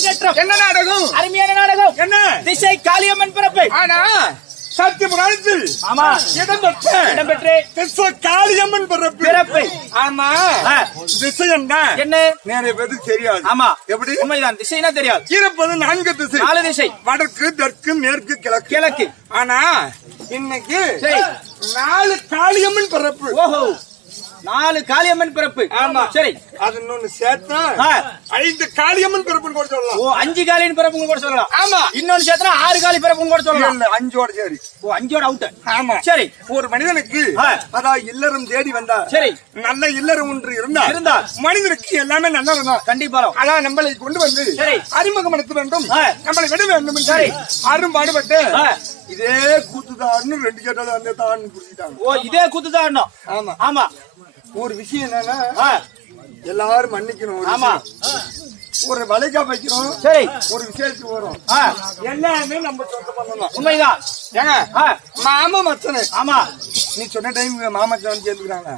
அரங்கேற்றம். என்ன நாடகம்? அருமையான நாடகம். என்ன? திசை காளியம்மன் பிறப்பு. ஆனா சத்திய புராணத்தில் ஆமா இடம்பெற்று திசை காளியம்மன் பிறப்பு. ஆமா திசை என்ன நிறைய பேருக்கு தெரியாது. ஆமா எப்படி? உண்மைதான். திசைனா தெரியாது. இருப்பது 4 திசை. 4 திசை. வடக்கு, தெற்கு, மேற்கு, கிழக்கு. ஆனா இன்னைக்கு 4 காளியம்மன் பிறப்பு. ஓஹோ 4 காளியம்மன் பிறப்பு. ஆமா சரி. அது இன்னொன்னு சேர்த்தா 5 காளியம்மன் பிறப்புன்னு கூட சொல்லலாம். ஓ 5 காளியம்மன் பிறப்புன்னு கூட சொல்லலாம். ஆமா இன்னொன்னு சேர்த்தா 6 காளி பிறப்புன்னு கூட சொல்லலாம். இல்ல 5ஓட சரி. ஓ 5ஓட அவுட். ஆமா சரி. ஒரு மனிதனுக்கு அதாவது இல்லறம் தேடி வந்தா சரி நல்ல இல்லறம் ஒன்று இருந்தா மனிதனுக்கு எல்லாமே நல்லா கண்டிப்பா. அதான் நம்மளை கொண்டு வந்து அறிமுகம் நடத்த வேண்டும், நம்மளை விட வேண்டும். சரி அரும்பாடுபட்டு இதே கூத்துதான்னு 2 கேட்டாலும் அந்த தான் புரிஞ்சுட்டாங்க. ஓ இதே கூத்துதான். ஆமா ஆமா. ஒரு விஷயம் என்னன்னா எல்லாரும் மன்னிக்கணும். ஆமா ஒரு வளைக்கா வைக்கிறோம். சரி ஒரு விஷயத்துக்கு வரும் எல்லாமே நம்ம சொந்த பண்ணணும். உண்மைதான். ஏங்க மாமா மச்சனு. ஆமா நீ சொன்ன டைம் மாமச்சன் சேர்ந்துக்கிறாங்க.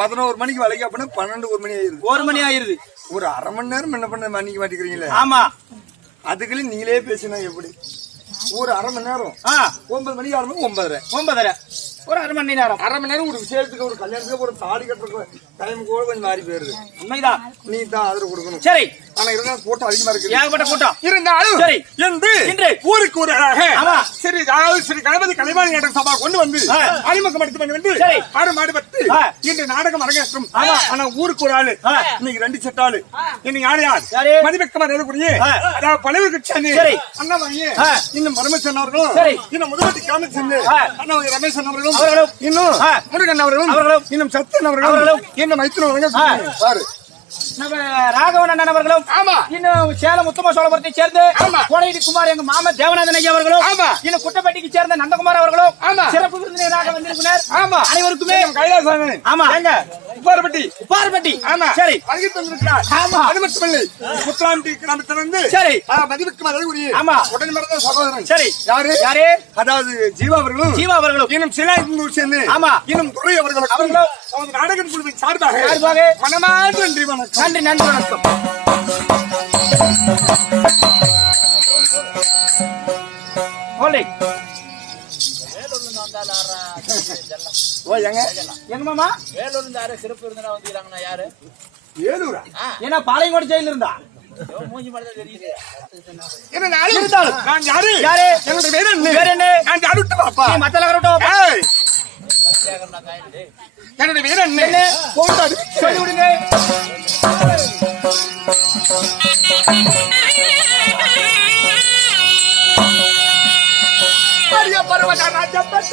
11 மணிக்கு வளைக்கா பண்ண 12 1 மணி ஆயிருது. 1 மணி ஆயிருது. ஒரு அரை மணி நேரம் என்ன பண்ண மன்னிக்க மாட்டேங்கிறீங்களே. ஆமா அதுக்குள்ள நீங்களே பேசினா எப்படி? ஒரு அரை மணி நேரம் 9 மணிக்கு ஆரம்பிச்சு 9:30 ஒரு அரை மணி நேரம். அரை மணி நேரம் ஒரு விஷயத்துக்கு ஒரு கல்யாணத்துக்கு ஒரு தாலி கட்டுறதுக்கு டைம் கூட கொஞ்சம் மாறி போயிருது. உண்மைதான். நீ தான் ஆதரவு கொடுக்கணும். சரி ஆனா இருந்தாலும் கூட்டம் அதிகமா இருக்கு. ஏகப்பட்ட கூட்டம் இருந்தாலும் சரி இன்று ஊருக்கு ஒரு சரி அதாவது ஸ்ரீ கணபதி கலைவாணி நாடக சபா கொண்டு வந்து அறிமுகம் எடுத்து பண்ண வேண்டும். ஆறு மாடுபட்டு இன்று நாடகம் அரங்கேற்றம். ஆனா ஊருக்கு ஒரு ஆளு இன்னைக்கு 2 செட் ஆளு. இன்னைக்கு யாரு மதிவெக்கமா இருக்கக்கூடிய அதாவது பழைய கட்சி அண்ணாமணி இன்னும் பரமேஸ்வரன் அவர்களும் இன்னும் முதலமைச்சர் காமச்சந்த் அண்ணா ரமேஷ் அவர்களும் இன்னும் முருகன் அவர்களும் இன்னும் சத்யன் அவர்களும் இன்னும் மைத்திரன் அவர்களும் பாரு நம்ம ராகவன் அண்ணன் அவர்களும் இன்னும் சேலம் உத்தம சோழபுரத்தை சேர்ந்து கோடையடி குமார் எங்க மாமன் தேவநாதன் ஐயா அவர்களும் இன்னும் குட்டப்பட்டிக்கு சேர்ந்த நந்தகுமார் அவர்களும் சிறப்பு விருந்தினராக வந்திருக்கிறார். அனைவருக்குமே கைலாசம். ஆமா எங்க உப்பாரப்பட்டி. ஆமா சரி அழகிட்டு வந்திருக்கிறார். ஆமா அது மட்டுமில்லை முத்துராமட்டி கிராமத்திலிருந்து சரி மதிவுக்கு மதகுரிய ஆமா உடனே மறந்த சகோதரன். சரி யாரு அதாவது ஜீவா அவர்களும் இன்னும் சிலாய்பூர் சேர்ந்து இன்னும் துறை அவர்களும் நாடகம் குழுவின் சார்பாக மனமார்ந்த நன்றி வணக்கம். நன்றி வணக்கம். எங்க மாமா வேலூர் சிறப்பு இருந்தா வந்துக்கிறாங்கன்னா யாரு? வேலூரா? ஏன்னா பாளையங்கோடு ஜெயில இருந்தா மூஞ்சி மாதிரி தெரியுது. நான் யாரு? என்னுடைய பேர் என்ன? நான் யாருட்டு பாப்பா என்னுடைய பேர் என்ன? சொல்லி விடுங்க. பருவதா ராஜப்பட்ட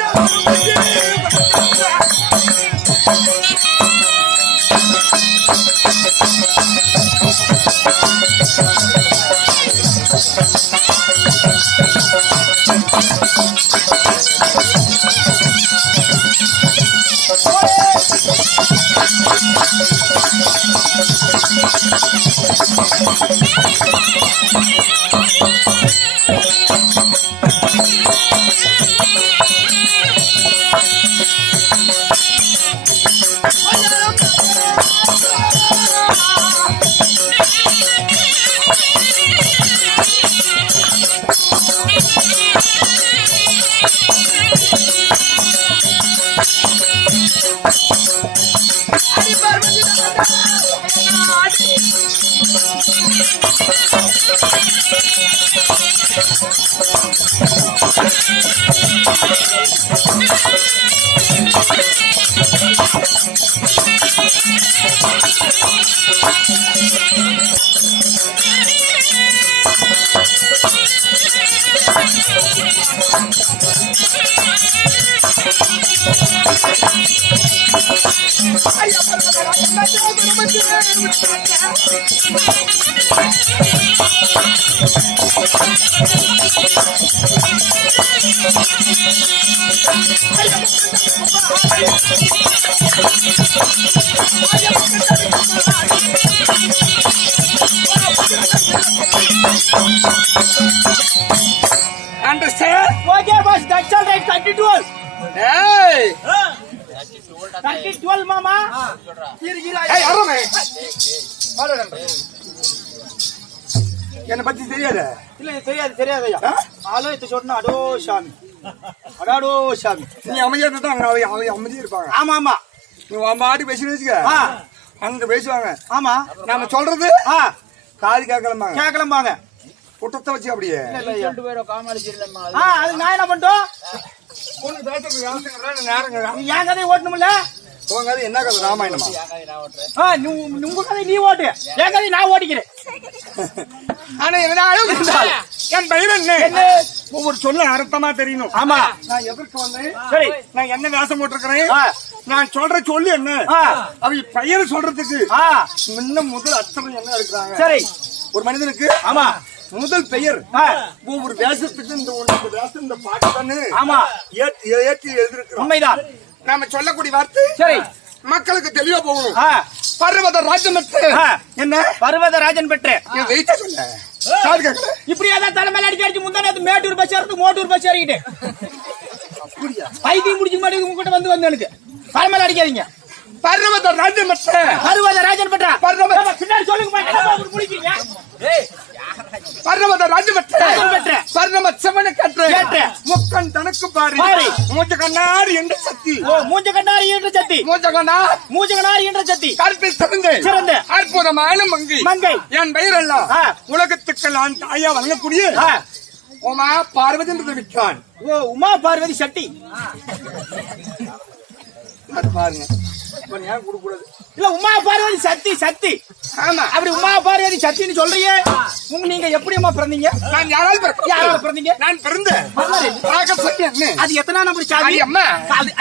Understand? Okay, boss. That's all right. 32. Hey! 32, mama. Hey, arame. என்னை பத்தி தெரியாது. இல்ல தெரியாதையா ஆலோயத்தை சொன்னா அடோ சாமி அடாடோ சாமி. நீ அமைதியா இருந்தா அவங்க அமைதியா இருப்பாங்க. ஆமா ஆமா நீ பாட்டு பேசி வச்சுக்க அங்க பேசுவாங்க. ஆமா நாம சொல்றது காது கேட்கலம்பாங்க. குட்டத்தை வச்சு அப்படியே ரெண்டு பேரும் காமாளிச்சு இல்லம்மா. அது நான் என்ன பண்ணிட்டோம் என் கதையை ஓட்டணும்ல. உங்க கதை என்ன கதை? ராமாயணமா? உங்க கதை நீ ஓட்டு, என் கதை நான் ஓட்டிக்கிறேன். ஆனா என் பயிர் என்ன ஒவ்வொரு சொல்ல அர்த்தமா தெரியணும். ஆமா நான் எதற்கு வந்தேன், சரி நான் என்ன வேஷம் போட்டிருக்கிறேன், நான் சொல்ற சொல்லு என்ன, அவங்க பெயர் சொல்றதுக்கு முன்ன முதல் அர்த்தம் என்ன இருக்கிறாங்க. சரி ஒரு மனிதனுக்கு ஆமா முதல் பெயர் ஒவ்வொரு வேஷத்துக்கு இந்த வேஷம் இந்த பாட்டு தானே ஆமா ஏற்றி எழுதிருக்கிறோம். உண்மைதான். நாம சொல்லக்கூடிய வார்த்தை சரி மக்களுக்கு தெளிவா போகணும். பர்வத ராஜன் பெற்ற என்ன பர்வத ராஜன் பெற்ற சொல்ல இப்படி ஏதாவது தலைமையில அடிக்க முந்தானது மேட்டூர் பஸ் ஏறது மோட்டூர் பஸ் ஏறிக்கிட்டு பைத்தியம் முடிச்சு மாதிரி உங்ககிட்ட வந்து எனக்கு தலைமையில அடிக்காதீங்க. பர்வத ராஜன் பெற்ற பர்வத ராஜன் பெற்ற பின்னாடி சொல்லுங்க முடிக்கிறீங்க. பர்வத ராஜன் பெற்ற பர்வம சிவனை கற்ற முக்கன் தனக்கு பாரு மூஞ்ச கண்ணாறு என்ற சக்தி. மூஞ்ச கண்ணாறு என்ற சக்தி. மூஞ்ச கண்ணாறு என்ற சக்தி. கற்பில் சிறந்த அற்புதமான மங்கை என் பெயர் எல்லாம் உலகத்துக்கு நான் தாயா வழங்கக்கூடிய உமா பார்வதி என்று தெரிவித்தான். உமா பார்வதி சக்தி பாருங்க. ஏன் கொடுக்கூடாது இல்ல உமா பார்வதி சக்தி சக்தி. ஆமா அப்படி உமா பார்வதி சக்தின்னு சொல்றீங்க. நீங்க எப்படிமா பிறந்தீங்க? நான் யாரால பிறந்தீங்க? நான் பிறந்தேன். அது எத்தனை நம்பர் சாவி? அம்மா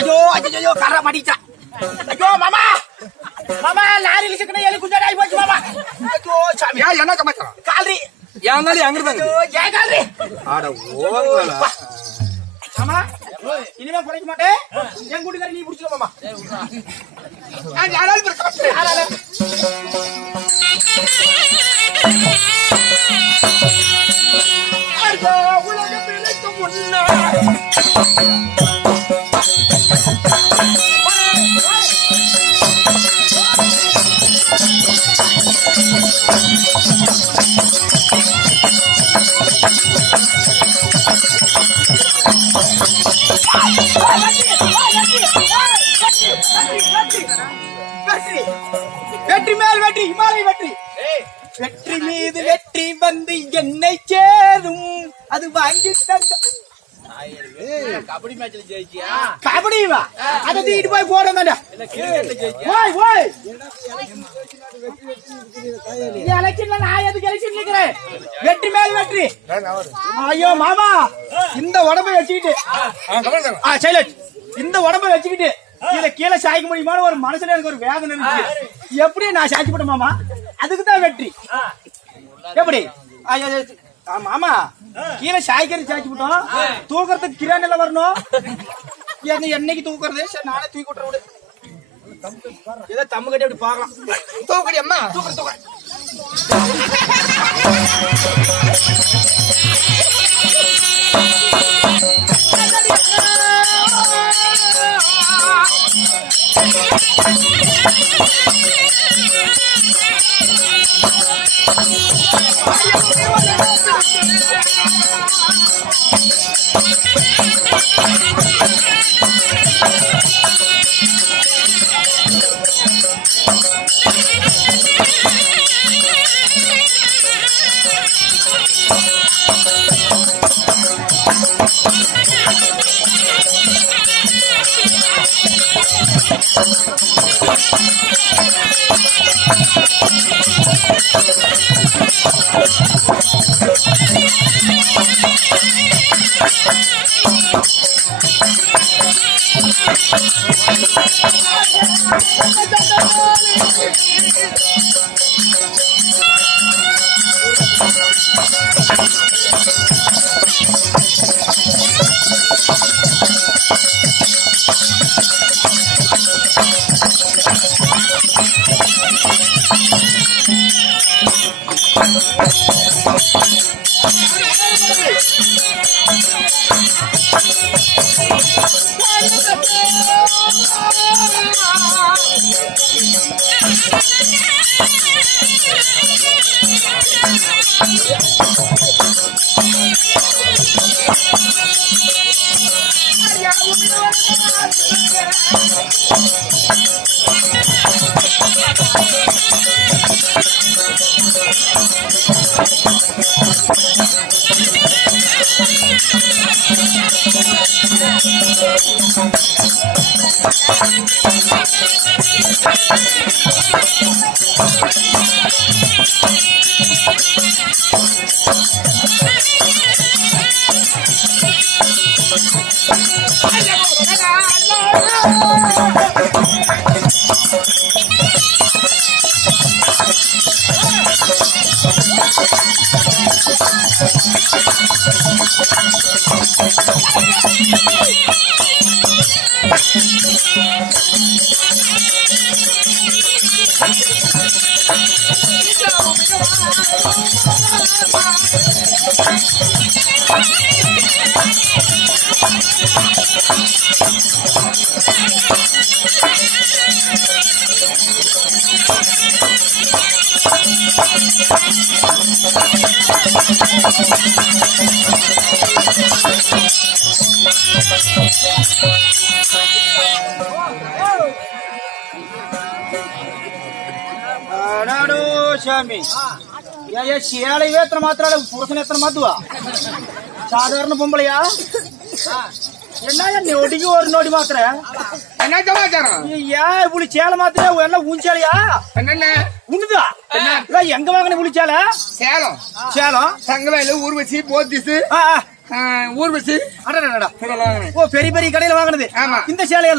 ஐயோ ஐயோ கர மாட்டிச்சா. ஐயோ மாமா மாமா லாரில சிக்கன எலி குஞ்சடை ஆயி போச்சு மாமா. ஐயோ சாமி என்ன கமாச்சா கால்ரி யாங்காலி அங்கதாங்க. ஏ கால்ரி ஆட ஓங்கலா மாமா இனிமே குறைக்க மாட்டேன். என் கூட்டுக்கார நீ புடிச்சுக்கோ மாமா. நான் யாரால பிறந்தேன். உலகம் பிழைக்கும் முன்னா வெற்றி மேல் வெற்றி இமாலய வெற்றி. வெற்றி மீது வெற்றி வந்து என்னை சேரும் அது வாங்கி தந்த கபடி மேட்ச்ல ஜெயிச்சியா? கபடி வா அதை தூக்கிட்டு போய் போடுங்க. நான் எதுக்கு எலெக்ஷன் நிக்கிறேன்? வெற்றி மேல் வெற்றி. ஐயோ மாமா இந்த உடம்பை வச்சுக்கிட்டு சைலட் இந்த உடம்பை வச்சுக்கிட்டு கீழே சாய்க்க முடியுமான ஒரு மனசுல எனக்கு ஒரு வேதனை இருக்கு. எப்படி நான் சாய்ச்சி போட்டேன் மாமா? அதுக்குதான் வெற்றி. எப்படி மாமா கீழே சாய்க்கிறது சாய்ச்சி போட்டோம். தூக்குறதுக்கு கிரானில வரணும். என்னைக்கு தூக்குறது? சரி நானே தூக்கி விட்டுற விடு. ஏதோ தம்மு கட்டி அப்படி பாக்கலாம். தூக்கடி அம்மா தூக்குற Yeah. అడాడో స్వామి சேலை ஏத்தன மாத்திரால புருஷன் எத்தனை மாத்துவா சாதாரண பொம்பளையா என்ன நொடிக்கு ஒரு நொடி மாத்திர என்ன சமாச்சாரம் ஏன் இப்படி சேலை மாத்திர எல்லாம் ஊஞ்சேலையா என்னென்ன உண்டுதா எங்க வாங்கின இப்படி சேலை சேலம் சேலம் சங்கவேலு ஊர்வசி போத்திசு ஊர்வசி ஓ பெரிய பெரிய கடையில வாங்கினது ஆமா இந்த சேலையெல்லாம்